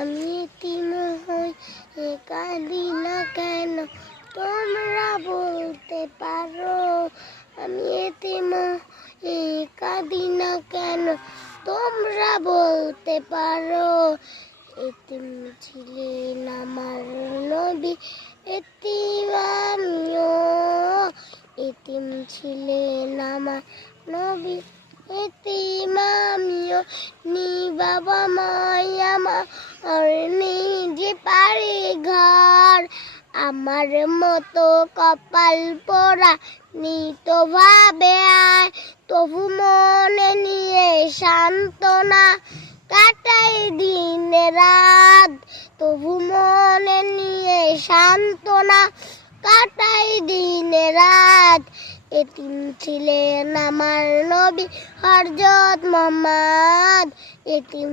আমি এতিম হই কাঁদি না কেন, তোমরা বলতে পারো। আমি এতিম হই কাঁদি না কেন, তোমরা বলতে পারো। এতিম ছিলেন আমার নবী, এতিম আমিও। এতিম ছিলেন আমার নবী, এতিম আমিও। নি বাবা মাই আমার, আর নেই যে পারে ঘর। আমার মতো কপাল পোড়া নিত ভাবে আয়, তবু মনে নিয়ে সান্ত্বনা কাটাই দিন রাত। তবু মনে নিয়ে সান্ত্বনা কাটাই দিন রাত। এতিম ছিলেন আমার নবী হযরত মুহাম্মদ। এতিম